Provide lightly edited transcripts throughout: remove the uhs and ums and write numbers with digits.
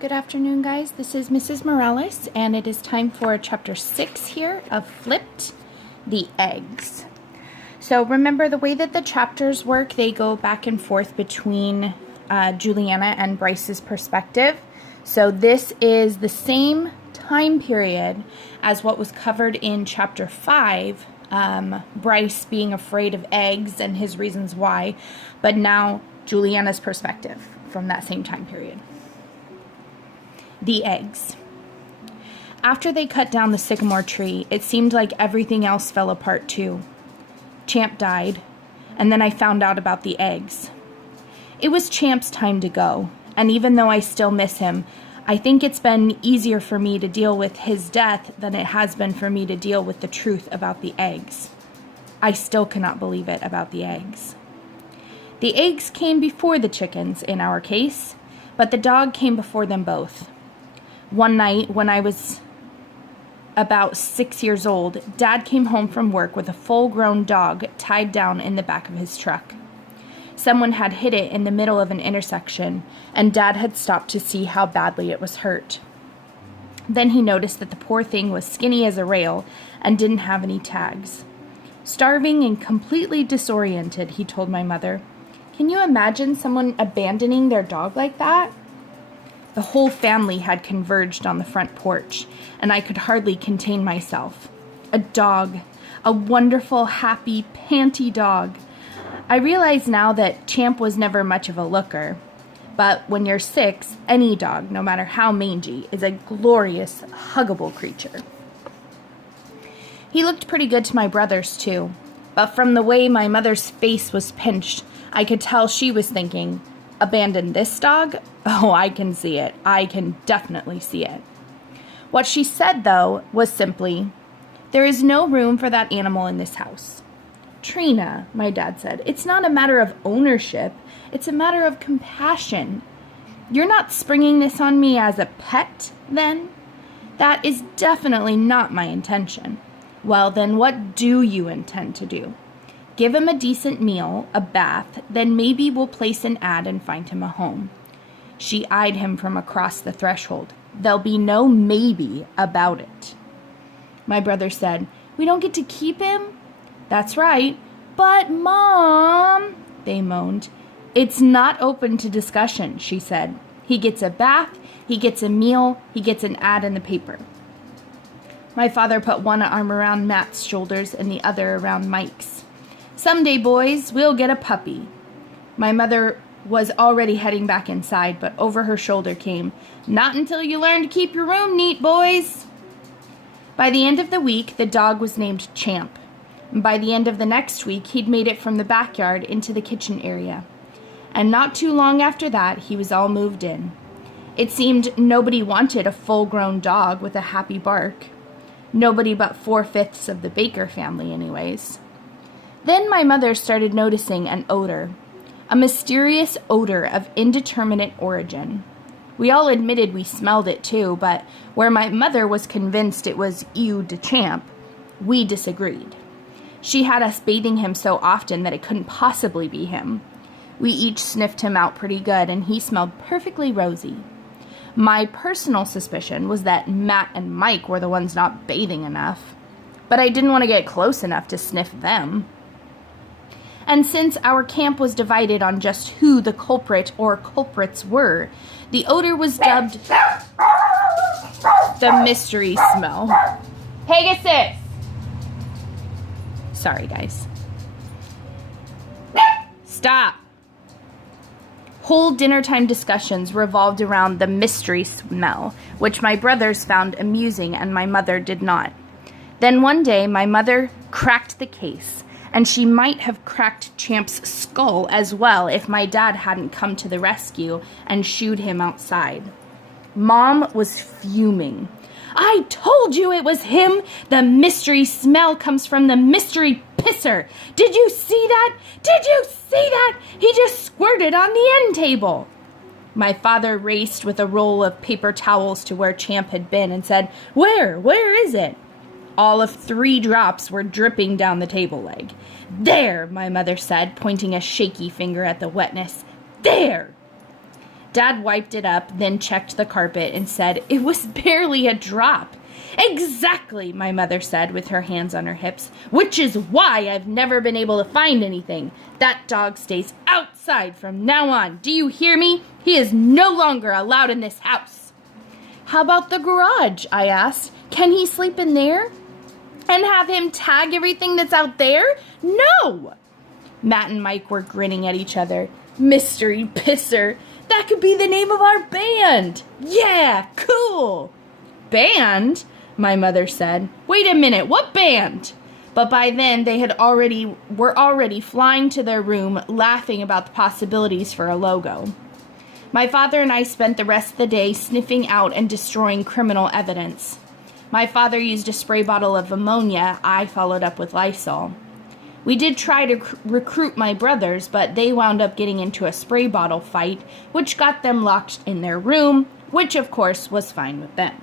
Good afternoon, guys. This is Mrs. Morales, and it is time for chapter 6 here of Flipped, the Eggs. So remember the way that the chapters work, they go back and forth between Juliana and Bryce's perspective. So this is the same time period as what was covered in chapter 5, Bryce being afraid of eggs and his reasons why, but now Juliana's perspective from that same time period. The eggs. After they cut down the sycamore tree, it seemed like everything else fell apart too. Champ died, and then I found out about the eggs. It was Champ's time to go, and even though I still miss him, I think it's been easier for me to deal with his death than it has been for me to deal with the truth about the eggs. I still cannot believe it about the eggs. The eggs came before the chickens in our case, but the dog came before them both. One night, when I was about 6 years old, Dad came home from work with a full-grown dog tied down in the back of his truck. Someone had hit it in the middle of an intersection, and Dad had stopped to see how badly it was hurt. Then he noticed that the poor thing was skinny as a rail and didn't have any tags. Starving and completely disoriented, he told my mother. Can you imagine someone abandoning their dog like that? The whole family had converged on the front porch, and I could hardly contain myself. A dog. A wonderful, happy, panty dog. I realize now that Champ was never much of a looker, but when you're 6, any dog, no matter how mangy, is a glorious, huggable creature. He looked pretty good to my brothers, too, but from the way my mother's face was pinched, I could tell she was thinking, abandon this dog? Oh, I can see it. I can definitely see it. What she said, though, was simply, there is no room for that animal in this house. Trina, my dad said, it's not a matter of ownership. It's a matter of compassion. You're not springing this on me as a pet, then? That is definitely not my intention. Well, then what do you intend to do? Give him a decent meal, a bath, then maybe we'll place an ad and find him a home. She eyed him from across the threshold. There'll be no maybe about it. My brother said, we don't get to keep him? That's right. But, Mom, they moaned. It's not open to discussion, she said. He gets a bath, he gets a meal, he gets an ad in the paper. My father put one arm around Matt's shoulders and the other around Mike's. Someday, boys, we'll get a puppy. My mother was already heading back inside, but over her shoulder came, not until you learn to keep your room neat, boys. By the end of the week, the dog was named Champ. And by the end of the next week, he'd made it from the backyard into the kitchen area. And not too long after that, he was all moved in. It seemed nobody wanted a full-grown dog with a happy bark. Nobody but 4/5 of the Baker family, anyways. Then my mother started noticing an odor, a mysterious odor of indeterminate origin. We all admitted we smelled it too, but where my mother was convinced it was eau de Champ, we disagreed. She had us bathing him so often that it couldn't possibly be him. We each sniffed him out pretty good, and he smelled perfectly rosy. My personal suspicion was that Matt and Mike were the ones not bathing enough, but I didn't want to get close enough to sniff them. And since our camp was divided on just who the culprit or culprits were, the odor was dubbed the mystery smell. Pegasus! Sorry, guys. Stop! Whole dinner-time discussions revolved around the mystery smell, which my brothers found amusing and my mother did not. Then one day, my mother cracked the case, and she might have cracked Champ's skull as well if my dad hadn't come to the rescue and shooed him outside. Mom was fuming. I told you it was him! The mystery smell comes from the mystery pisser! Did you see that? Did you see that? He just squirted on the end table! My father raced with a roll of paper towels to where Champ had been and said, Where? Where is it? All of 3 drops were dripping down the table leg. There, my mother said, pointing a shaky finger at the wetness. There! Dad wiped it up, then checked the carpet and said it was barely a drop. Exactly, my mother said with her hands on her hips, which is why I've never been able to find anything. That dog stays outside from now on. Do you hear me? He is no longer allowed in this house. How about the garage? I asked. Can he sleep in there? And have him tag everything that's out there? No! Matt and Mike were grinning at each other. Mystery Pisser. That could be the name of our band. Yeah, cool. Band? My mother said. Wait a minute, what band? But by then they were already flying to their room, laughing about the possibilities for a logo. My father and I spent the rest of the day sniffing out and destroying criminal evidence. My father used a spray bottle of ammonia. I followed up with Lysol. We did try to recruit my brothers, but they wound up getting into a spray bottle fight, which got them locked in their room, which of course was fine with them.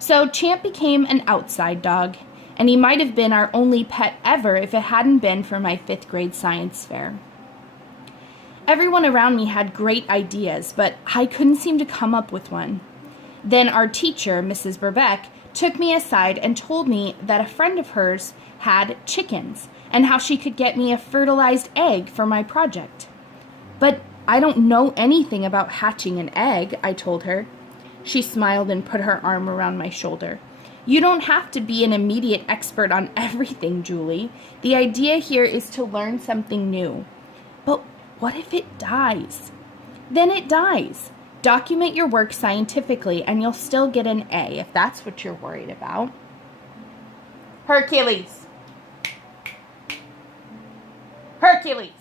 So Champ became an outside dog, and he might have been our only pet ever if it hadn't been for my 5th grade science fair. Everyone around me had great ideas, but I couldn't seem to come up with one. Then our teacher, Mrs. Burbeck, took me aside and told me that a friend of hers had chickens and how she could get me a fertilized egg for my project. But I don't know anything about hatching an egg, I told her. She smiled and put her arm around my shoulder. You don't have to be an immediate expert on everything, Julie. The idea here is to learn something new. But what if it dies? Then it dies. Document your work scientifically and you'll still get an A if that's what you're worried about. Hercules. Hercules.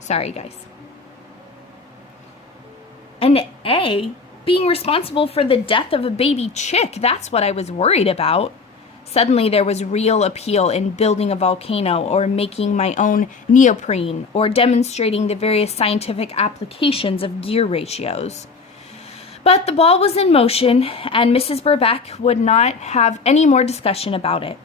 Sorry, guys. An A? Being responsible for the death of a baby chick, that's what I was worried about. Suddenly there was real appeal in building a volcano or making my own neoprene or demonstrating the various scientific applications of gear ratios. But the ball was in motion, and Mrs. Burbeck would not have any more discussion about it.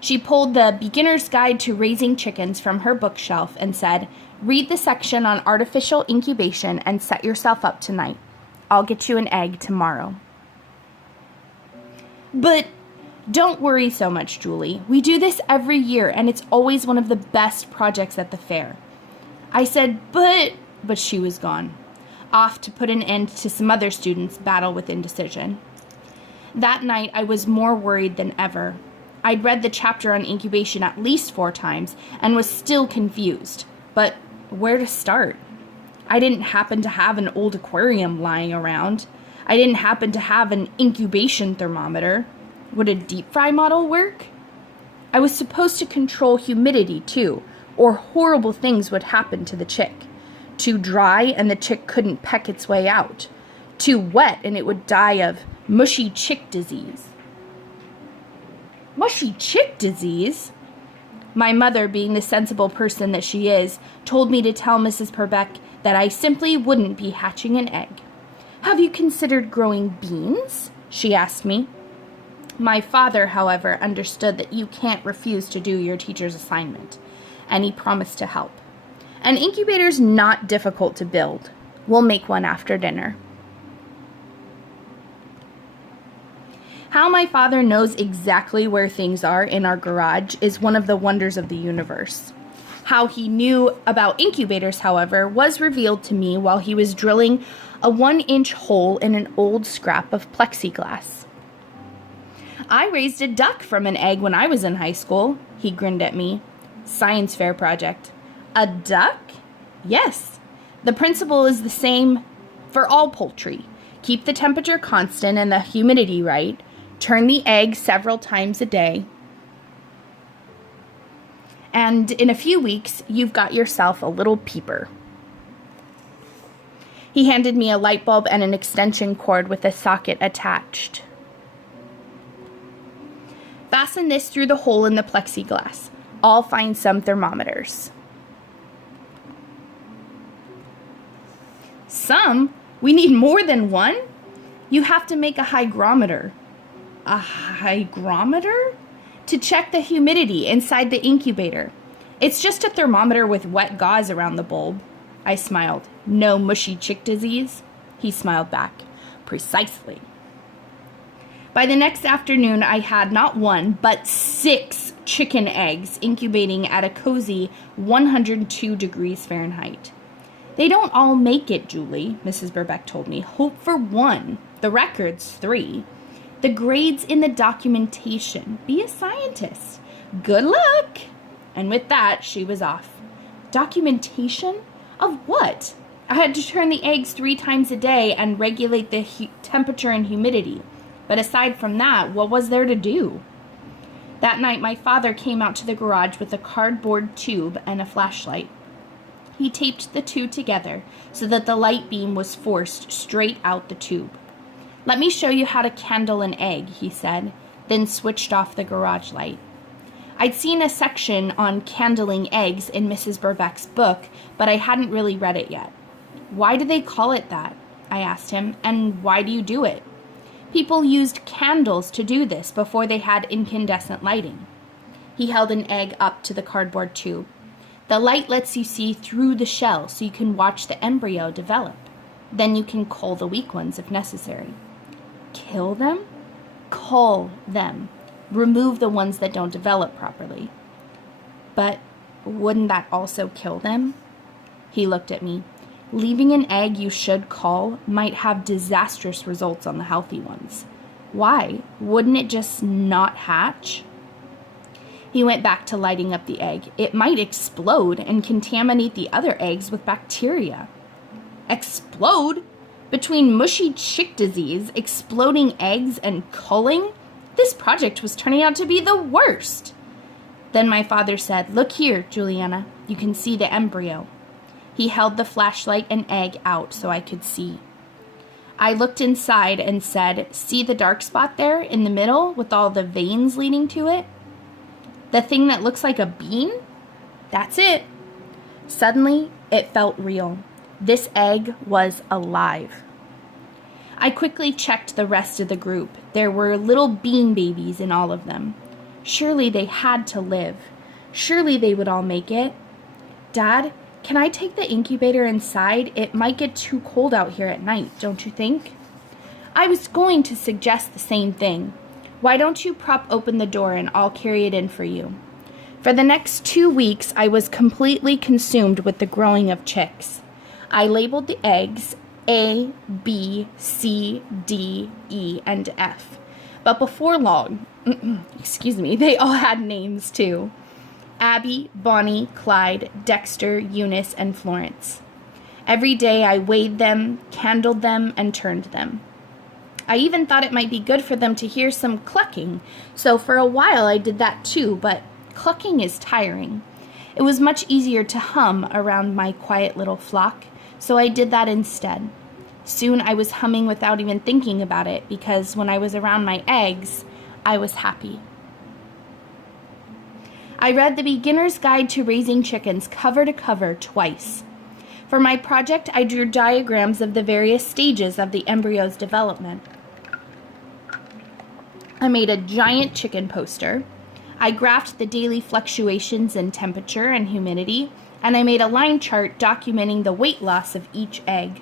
She pulled the Beginner's Guide to Raising Chickens from her bookshelf and said, "Read the section on artificial incubation and set yourself up tonight. I'll get you an egg tomorrow." But don't worry so much, Julie. We do this every year, and it's always one of the best projects at the fair. I said, but she was gone, off to put an end to some other students' battle with indecision. That night, I was more worried than ever. I'd read the chapter on incubation at least 4 times and was still confused. But where to start? I didn't happen to have an old aquarium lying around. I didn't happen to have an incubation thermometer. Would a deep fry model work? I was supposed to control humidity too, or horrible things would happen to the chick. Too dry and the chick couldn't peck its way out. Too wet and it would die of mushy chick disease. Mushy chick disease? My mother, being the sensible person that she is, told me to tell Mrs. Burbeck that I simply wouldn't be hatching an egg. "Have you considered growing beans?" she asked me. My father, however, understood that you can't refuse to do your teacher's assignment, and he promised to help. An incubator's not difficult to build. We'll make one after dinner. How my father knows exactly where things are in our garage is one of the wonders of the universe. How he knew about incubators, however, was revealed to me while he was drilling a 1-inch hole in an old scrap of plexiglass. "I raised a duck from an egg when I was in high school," he grinned at me. "Science fair project." "A duck?" "Yes. The principle is the same for all poultry. Keep the temperature constant and the humidity right. Turn the egg several times a day. And in a few weeks, you've got yourself a little peeper." He handed me a light bulb and an extension cord with a socket attached. "Fasten this through the hole in the plexiglass. I'll find some thermometers." "Some? We need more than one?" "You have to make a hygrometer." "A hygrometer?" "To check the humidity inside the incubator. It's just a thermometer with wet gauze around the bulb." I smiled. No mushy chick disease? He smiled back. Precisely. By the next afternoon, I had not one, but 6 chicken eggs incubating at a cozy 102 degrees Fahrenheit. They don't all make it, Julie, Mrs. Birbeck told me. Hope for 1. The record's 3. The grade's in the documentation. Be a scientist. Good luck. And with that, she was off. Documentation? Of what? I had to turn the eggs 3 times a day and regulate the temperature and humidity. But aside from that, what was there to do? That night, my father came out to the garage with a cardboard tube and a flashlight. He taped the two together so that the light beam was forced straight out the tube. Let me show you how to candle an egg, he said, then switched off the garage light. I'd seen a section on candling eggs in Mrs. Birbeck's book, but I hadn't really read it yet. Why do they call it that? I asked him, and why do you do it? People used candles to do this before they had incandescent lighting. He held an egg up to the cardboard tube. The light lets you see through the shell so you can watch the embryo develop. Then you can cull the weak ones if necessary. Kill them? Cull them. Remove the ones that don't develop properly. But wouldn't that also kill them? He looked at me. Leaving an egg you should cull might have disastrous results on the healthy ones. Why? Wouldn't it just not hatch? He went back to lighting up the egg. It might explode and contaminate the other eggs with bacteria. Explode? Between mushy chick disease, exploding eggs, and culling? This project was turning out to be the worst. Then my father said, "Look here, Juliana. You can see the embryo." He held the flashlight and egg out so I could see. I looked inside and said, "See the dark spot there in the middle with all the veins leading to it? The thing that looks like a bean? That's it." Suddenly, it felt real. This egg was alive. I quickly checked the rest of the group. There were little bean babies in all of them. Surely they had to live. Surely they would all make it. "Dad, can I take the incubator inside? It might get too cold out here at night, don't you think?" I was going to suggest the same thing. Why don't you prop open the door and I'll carry it in for you? For the next 2 weeks, I was completely consumed with the growing of chicks. I labeled the eggs A, B, C, D, E, and F. But before long, they all had names too. Abby, Bonnie, Clyde, Dexter, Eunice, and Florence. Every day I weighed them, candled them, and turned them. I even thought it might be good for them to hear some clucking, so for a while I did that too, but clucking is tiring. It was much easier to hum around my quiet little flock, so I did that instead. Soon I was humming without even thinking about it, because when I was around my eggs, I was happy. I read The Beginner's Guide to Raising Chickens cover to cover twice. For my project, I drew diagrams of the various stages of the embryo's development. I made a giant chicken poster. I graphed the daily fluctuations in temperature and humidity, and I made a line chart documenting the weight loss of each egg.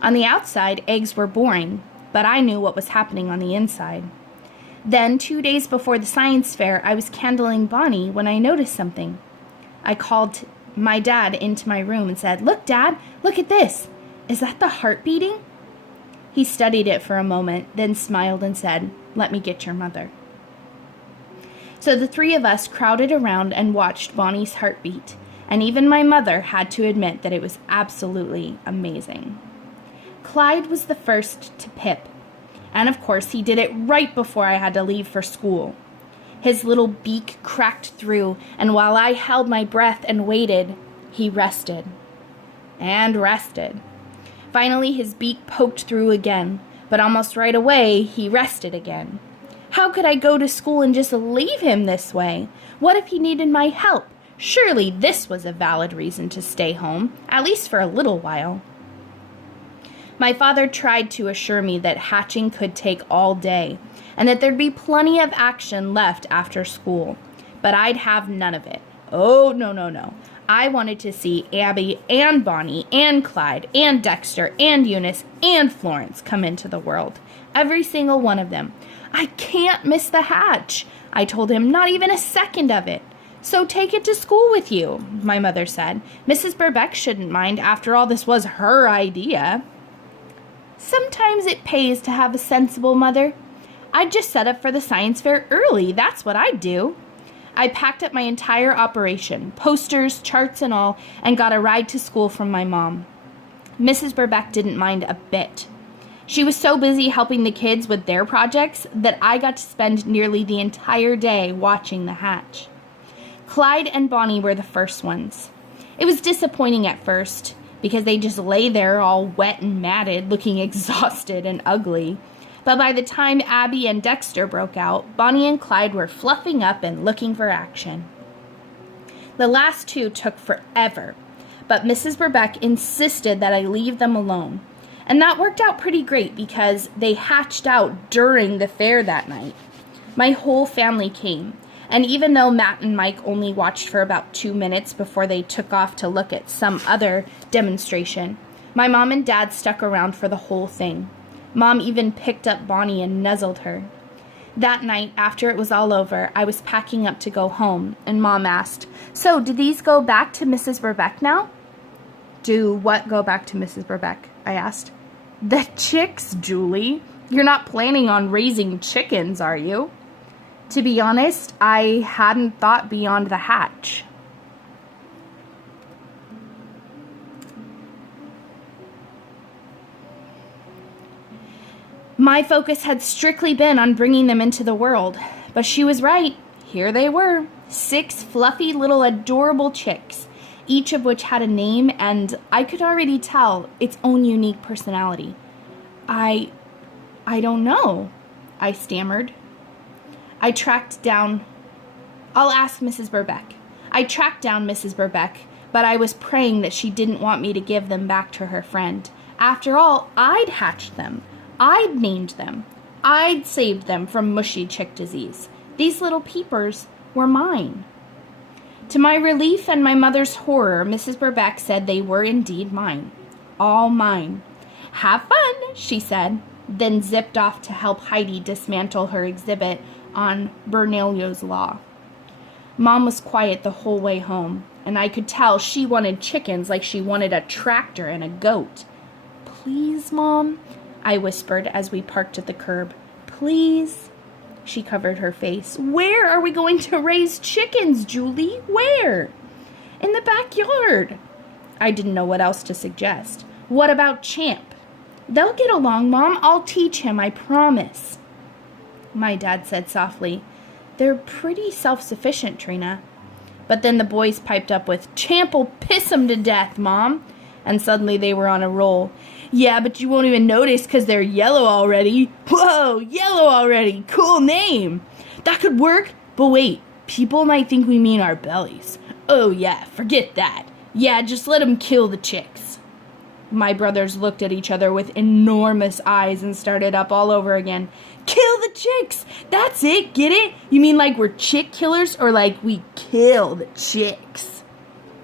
On the outside, eggs were boring, but I knew what was happening on the inside. Then, 2 days before the science fair, I was candling Bonnie when I noticed something. I called my dad into my room and said, "Look, Dad, look at this. Is that the heart beating?" He studied it for a moment, then smiled and said, "Let me get your mother." So the 3 of us crowded around and watched Bonnie's heartbeat, and even my mother had to admit that it was absolutely amazing. Clyde was the first to pip, and of course he did it right before I had to leave for school. His little beak cracked through, and while I held my breath and waited, he rested. And rested. Finally, his beak poked through again, but almost right away, he rested again. How could I go to school and just leave him this way? What if he needed my help? Surely this was a valid reason to stay home, at least for a little while. My father tried to assure me that hatching could take all day, and that there'd be plenty of action left after school. But I'd have none of it. Oh, no. I wanted to see Abby and Bonnie and Clyde and Dexter and Eunice and Florence come into the world. Every single one of them. I can't miss the hatch. I told him, not even a second of it. So take it to school with you, my mother said. Mrs. Birbeck shouldn't mind. After all, this was her idea. Sometimes it pays to have a sensible mother. I'd just set up for the science fair early. That's what I'd do. I packed up my entire operation, posters, charts and all, and got a ride to school from my mom. Mrs. Birbeck didn't mind a bit. She was so busy helping the kids with their projects that I got to spend nearly the entire day watching the hatch. Clyde and Bonnie were the first ones. It was disappointing at first because they just lay there all wet and matted, looking exhausted and ugly. But by the time Abby and Dexter broke out, Bonnie and Clyde were fluffing up and looking for action. The last two took forever, but Mrs. Birbeck insisted that I leave them alone. And that worked out pretty great because they hatched out during the fair that night. My whole family came, and even though Matt and Mike only watched for about 2 minutes before they took off to look at some other demonstration, my mom and dad stuck around for the whole thing. Mom even picked up Bonnie and nuzzled her. That night, after it was all over, I was packing up to go home, and Mom asked, "So, do these go back to Mrs. Birbeck now?" "Do what go back to Mrs. Birbeck?" I asked. "The chicks, Julie. You're not planning on raising chickens, are you?" To be honest, I hadn't thought beyond the hatch. My focus had strictly been on bringing them into the world, but she was right. Here they were, 6 fluffy little adorable chicks, each of which had a name and I could already tell its own unique personality. I don't know, I stammered. I'll ask Mrs. Birbeck. I tracked down Mrs. Birbeck, but I was praying that she didn't want me to give them back to her friend. After all, I'd hatched them. I'd named them. I'd saved them from mushy chick disease. These little peepers were mine. To my relief and my mother's horror, Mrs. Birbeck said they were indeed mine. All mine. "Have fun," she said, then zipped off to help Heidi dismantle her exhibit on Bernalio's Law. Mom was quiet the whole way home, and I could tell she wanted chickens like she wanted a tractor and a goat. "Please, Mom," I whispered as we parked at the curb. "Please." She covered her face. "Where are we going to raise chickens, Julie? Where?" "In the backyard." I didn't know what else to suggest. "What about Champ?" "They'll get along, Mom. I'll teach him, I promise." My dad said softly, "They're pretty self-sufficient, Trina." But then the boys piped up with, "Champ'll piss 'em to death, Mom." And suddenly they were on a roll. "Yeah, but you won't even notice because they're yellow already." "Whoa, yellow already. Cool name." "That could work. But wait, people might think we mean our bellies." "Oh yeah, forget that. Yeah, just let 'em kill the chicks." My brothers looked at each other with enormous eyes and started up all over again. "Kill the chicks! That's it, get it? You mean like we're chick killers or like we kill the chicks?"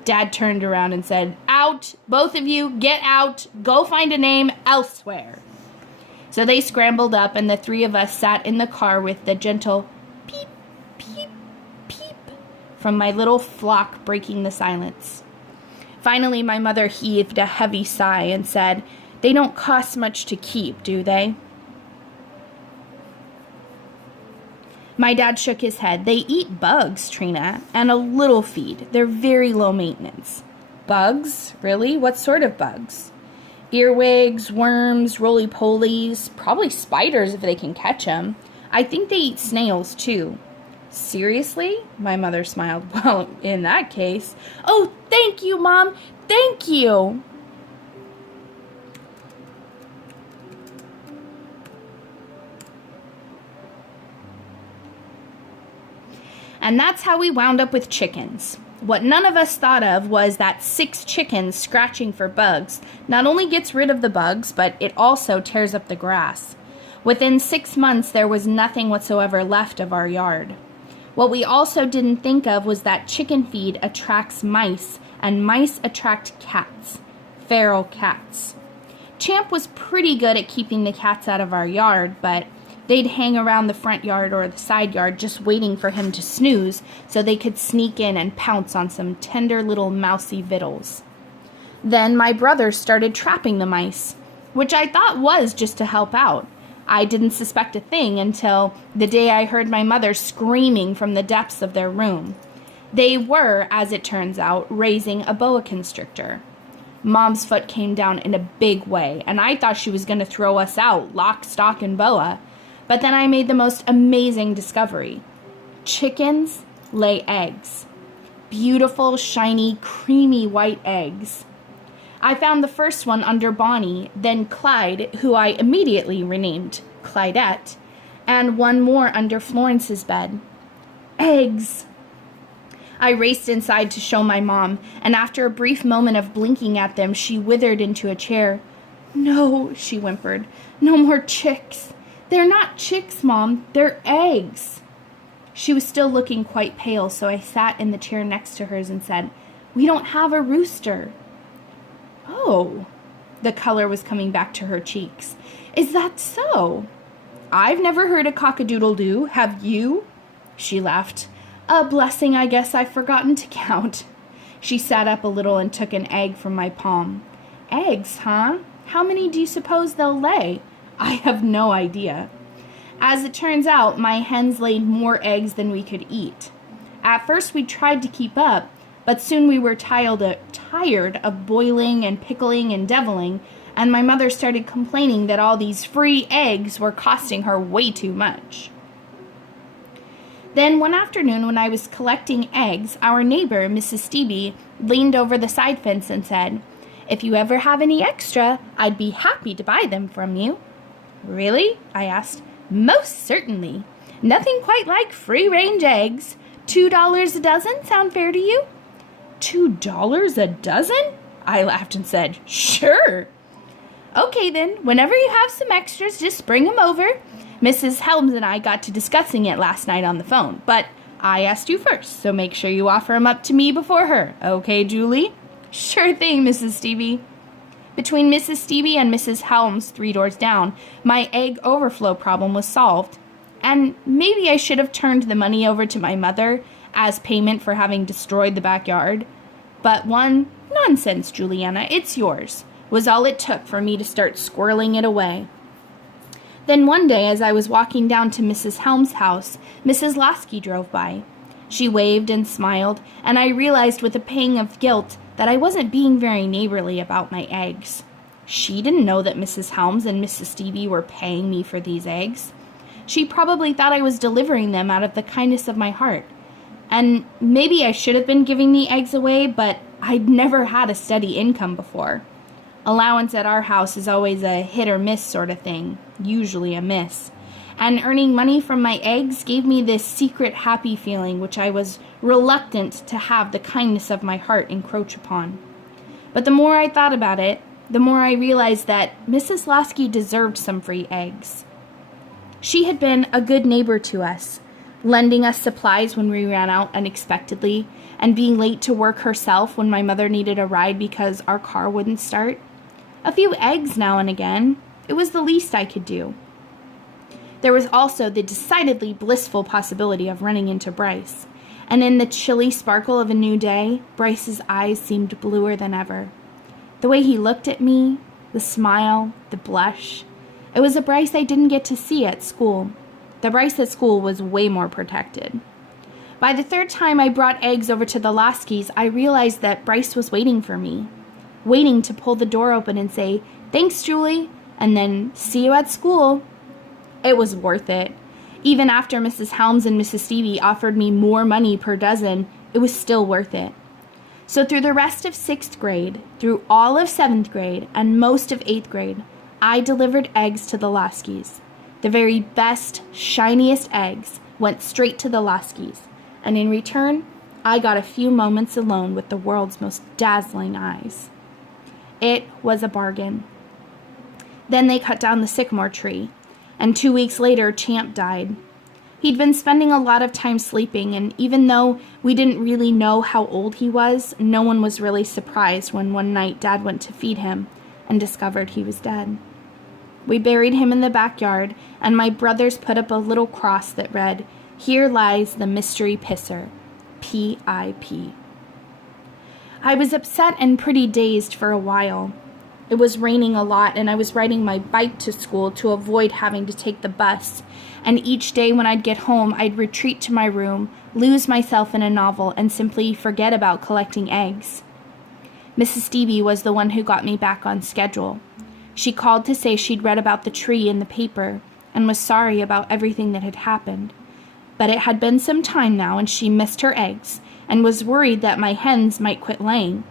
Dad turned around and said, "Out! Both of you, get out! Go find a name elsewhere." So they scrambled up and the 3 of us sat in the car with the gentle peep, peep, peep from my little flock breaking the silence. Finally, my mother heaved a heavy sigh and said, "They don't cost much to keep, do they?" My dad shook his head. "They eat bugs, Trina, and a little feed. They're very low maintenance." "Bugs? Really? What sort of bugs?" "Earwigs, worms, roly-polies, probably spiders if they can catch them. I think they eat snails, too." "Seriously?" My mother smiled. "Well, in that case..." "Oh, thank you, Mom! Thank you!" And that's how we wound up with chickens. What none of us thought of was that 6 chickens scratching for bugs not only gets rid of the bugs, but it also tears up the grass. Within 6 months, there was nothing whatsoever left of our yard. What we also didn't think of was that chicken feed attracts mice and mice attract cats, feral cats. Champ was pretty good at keeping the cats out of our yard, but they'd hang around the front yard or the side yard just waiting for him to snooze so they could sneak in and pounce on some tender little mousy victuals. Then my brother started trapping the mice, which I thought was just to help out. I didn't suspect a thing until the day I heard my mother screaming from the depths of their room. They were, as it turns out, raising a boa constrictor. Mom's foot came down in a big way, and I thought she was going to throw us out, lock, stock, and boa. But then I made the most amazing discovery. Chickens lay eggs. Beautiful, shiny, creamy white eggs. I found the first one under Bonnie, then Clyde, who I immediately renamed Clydette, and one more under Florence's bed. Eggs! I raced inside to show my mom, and after a brief moment of blinking at them, she withered into a chair. "No," she whimpered, "no more chicks. They're not chicks, Mom. They're eggs." She was still looking quite pale, so I sat in the chair next to hers and said, "We don't have a rooster." "Oh," the color was coming back to her cheeks. "Is that so? I've never heard a cock-a-doodle-doo. Have you?" She laughed. "A blessing, I guess I've forgotten to count." She sat up a little and took an egg from my palm. "Eggs, huh? How many do you suppose they'll lay?" "I have no idea." As it turns out, my hens laid more eggs than we could eat. At first we tried to keep up, but soon we were tired of boiling and pickling and deviling, and my mother started complaining that all these free eggs were costing her way too much. Then one afternoon when I was collecting eggs, our neighbor, Mrs. Stevie, leaned over the side fence and said, "If you ever have any extra, I'd be happy to buy them from you." "Really?" I asked. "Most certainly. Nothing quite like free-range eggs. $2 a dozen sound fair to you?" $2 a dozen? I laughed and said, "Sure." "Okay then, whenever you have some extras, just bring them over. Mrs. Helms and I got to discussing it last night on the phone, but I asked you first, so make sure you offer them up to me before her. Okay, Julie?" "Sure thing, Mrs. Stevie." Between Mrs. Stevie and Mrs. Helms, 3 doors down, my egg overflow problem was solved. And maybe I should have turned the money over to my mother as payment for having destroyed the backyard. But one, "Nonsense, Juliana, it's yours," was all it took for me to start squirreling it away. Then one day, as I was walking down to Mrs. Helms' house, Mrs. Lasky drove by. She waved and smiled, and I realized with a pang of guilt that I wasn't being very neighborly about my eggs. She didn't know that Mrs. Helms and Mrs. Stevie were paying me for these eggs. She probably thought I was delivering them out of the kindness of my heart. And maybe I should have been giving the eggs away, but I'd never had a steady income before. Allowance at our house is always a hit or miss sort of thing, usually a miss. And earning money from my eggs gave me this secret happy feeling which I was reluctant to have the kindness of my heart encroach upon. But the more I thought about it, the more I realized that Mrs. Lasky deserved some free eggs. She had been a good neighbor to us, lending us supplies when we ran out unexpectedly, and being late to work herself when my mother needed a ride because our car wouldn't start. A few eggs now and again. It was the least I could do. There was also the decidedly blissful possibility of running into Bryce, and in the chilly sparkle of a new day, Bryce's eyes seemed bluer than ever. The way he looked at me, the smile, the blush, it was a Bryce I didn't get to see at school. The Bryce at school was way more protected. By the 3rd time I brought eggs over to the Laskys, I realized that Bryce was waiting for me, waiting to pull the door open and say, "Thanks, Julie," and then, "See you at school." It was worth it. Even after Mrs. Helms and Mrs. Stevie offered me more money per dozen, it was still worth it. So through the rest of 6th grade, through all of 7th grade, and most of 8th grade, I delivered eggs to the Laskys. The very best, shiniest eggs went straight to the Laskys, and in return, I got a few moments alone with the world's most dazzling eyes. It was a bargain. Then they cut down the sycamore tree, and 2 weeks later, Champ died. He'd been spending a lot of time sleeping, and even though we didn't really know how old he was, no one was really surprised when one night Dad went to feed him and discovered he was dead. We buried him in the backyard, and my brothers put up a little cross that read, "Here lies the mystery pisser, P.I.P." I was upset and pretty dazed for a while. It was raining a lot, and I was riding my bike to school to avoid having to take the bus, and each day when I'd get home, I'd retreat to my room, lose myself in a novel, and simply forget about collecting eggs. Mrs. Stevie was the one who got me back on schedule. She called to say she'd read about the tree in the paper and was sorry about everything that had happened. But it had been some time now, and she missed her eggs and was worried that my hens might quit laying.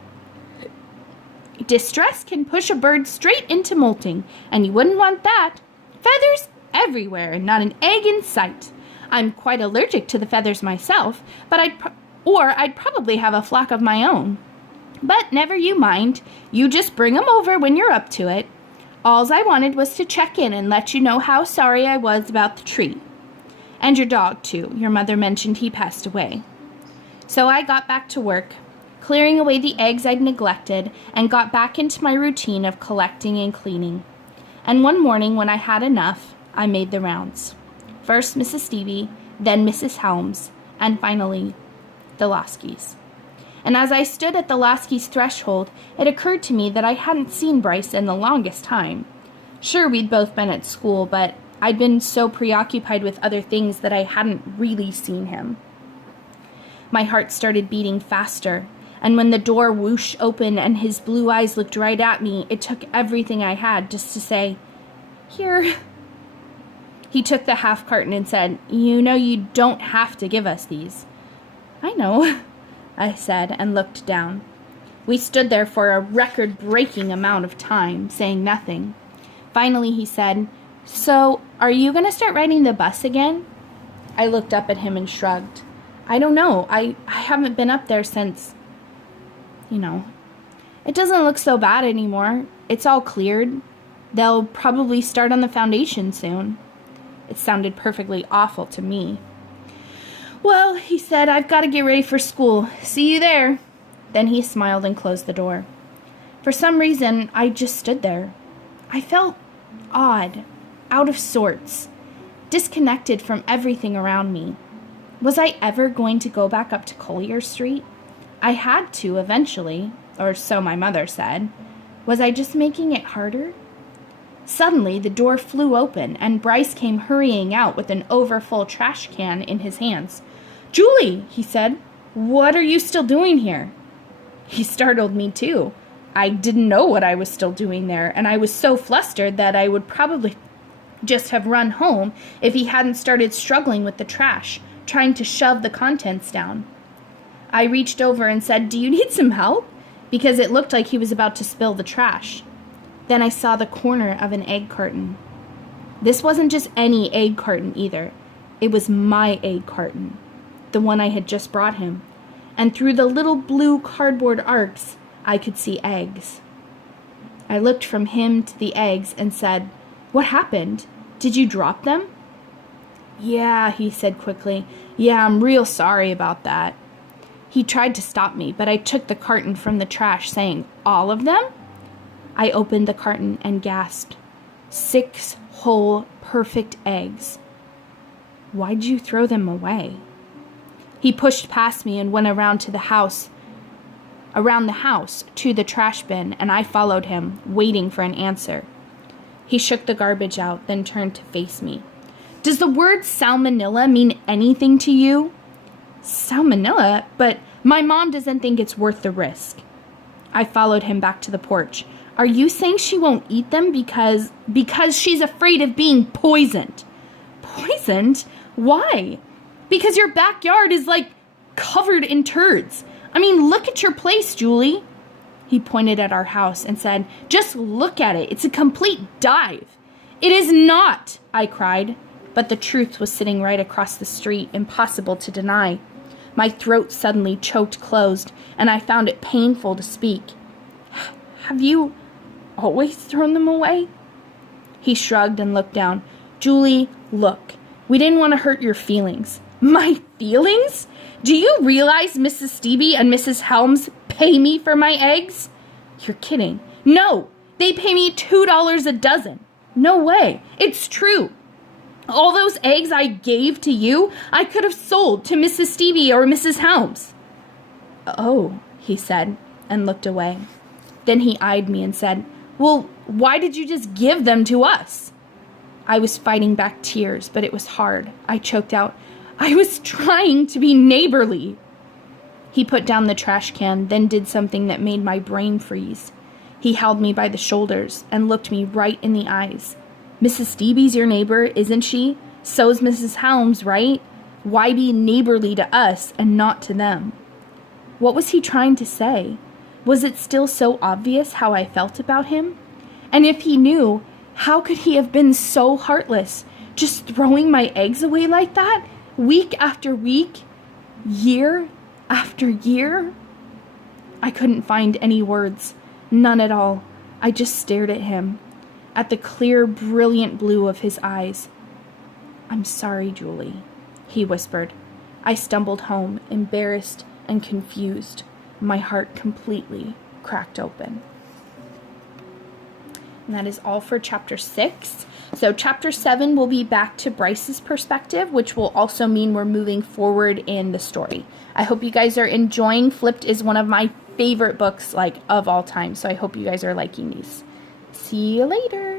Distress can push a bird straight into molting, and you wouldn't want that. Feathers everywhere and not an egg in sight. I'm quite allergic to the feathers myself, but I'd probably have a flock of my own. But never you mind. You just bring 'em over when you're up to it. Alls I wanted was to check in and let you know how sorry I was about the tree. And your dog, too. Your mother mentioned he passed away. So I got back to work, clearing away the eggs I'd neglected, and got back into my routine of collecting and cleaning. And one morning when I had enough, I made the rounds. First Mrs. Stevie, then Mrs. Helms, and finally the Loskys. And as I stood at the Loskys' threshold, it occurred to me that I hadn't seen Bryce in the longest time. Sure, we'd both been at school, but I'd been so preoccupied with other things that I hadn't really seen him. My heart started beating faster, and when the door whooshed open and his blue eyes looked right at me, it took everything I had just to say, "Here." He took the half carton and said, "You know you don't have to give us these." "I know," I said, and looked down. We stood there for a record-breaking amount of time, saying nothing. Finally he said, "So, are you going to start riding the bus again?" I looked up at him and shrugged. "I don't know. I haven't been up there since, It doesn't look so bad anymore. It's all cleared. They'll probably start on the foundation soon." It sounded perfectly awful to me. "Well," he said, "I've got to get ready for school. See you there." Then he smiled and closed the door. For some reason, I just stood there. I felt odd, out of sorts, disconnected from everything around me. Was I ever going to go back up to Collier Street? I had to eventually, or so my mother said. Was I just making it harder? Suddenly, the door flew open, and Bryce came hurrying out with an overfull trash can in his hands. "Julie," he said, "what are you still doing here?" He startled me, too. I didn't know what I was still doing there, and I was so flustered that I would probably just have run home if he hadn't started struggling with the trash, trying to shove the contents down. I reached over and said, "Do you need some help?" because it looked like he was about to spill the trash. Then I saw the corner of an egg carton. This wasn't just any egg carton either. It was my egg carton, the one I had just brought him. And through the little blue cardboard arcs, I could see eggs. I looked from him to the eggs and said, "What happened? Did you drop them?" "Yeah," he said quickly. "Yeah, I'm real sorry about that." He tried to stop me, but I took the carton from the trash, saying, "All of them?" I opened the carton and gasped. 6 whole, perfect eggs. "Why'd you throw them away?" He pushed past me and went around the house to the trash bin, and I followed him, waiting for an answer. He shook the garbage out, then turned to face me. "Does the word salmonella mean anything to you?" "Salmonella? But my mom doesn't think it's worth the risk." I followed him back to the porch. "Are you saying she won't eat them because she's afraid of being poisoned?" "Poisoned? Why?" "Because your backyard is covered in turds. I mean, look at your place, Julie." He pointed at our house and said, "Just look at it. It's a complete dive." "It is not," I cried. But the truth was sitting right across the street, impossible to deny. My throat suddenly choked closed, and I found it painful to speak. "Have you always thrown them away?" He shrugged and looked down. "Julie, look. We didn't want to hurt your feelings. My feelings? Do you realize Mrs. Stevie and Mrs. Helms pay me for my eggs? You're kidding. No, they pay me $2 a dozen. No way. It's true. All those eggs I gave to you, I could have sold to Mrs. Stevie or Mrs. Helms. Oh, he said, and looked away. Then he eyed me and said, well, why did you just give them to us? I was fighting back tears, but it was hard. I choked out, I was trying to be neighborly. He put down the trash can, then did something that made my brain freeze. He held me by the shoulders and looked me right in the eyes. Mrs. Stevie's your neighbor, isn't she? So's Mrs. Helms, right? Why be neighborly to us and not to them? What was he trying to say? Was it still so obvious how I felt about him? And if he knew, how could he have been so heartless, just throwing my eggs away like that, week after week, year after year? I couldn't find any words, none at all. I just stared at him, at the clear, brilliant blue of his eyes. I'm sorry, Julie, he whispered. I stumbled home, embarrassed and confused, my heart completely cracked open. And that is all for chapter 6. So chapter 7 will be back to Bryce's perspective, which will also mean we're moving forward in the story. I hope you guys are enjoying. Flipped is one of my favorite books, of all time. So I hope you guys are liking these. See you later.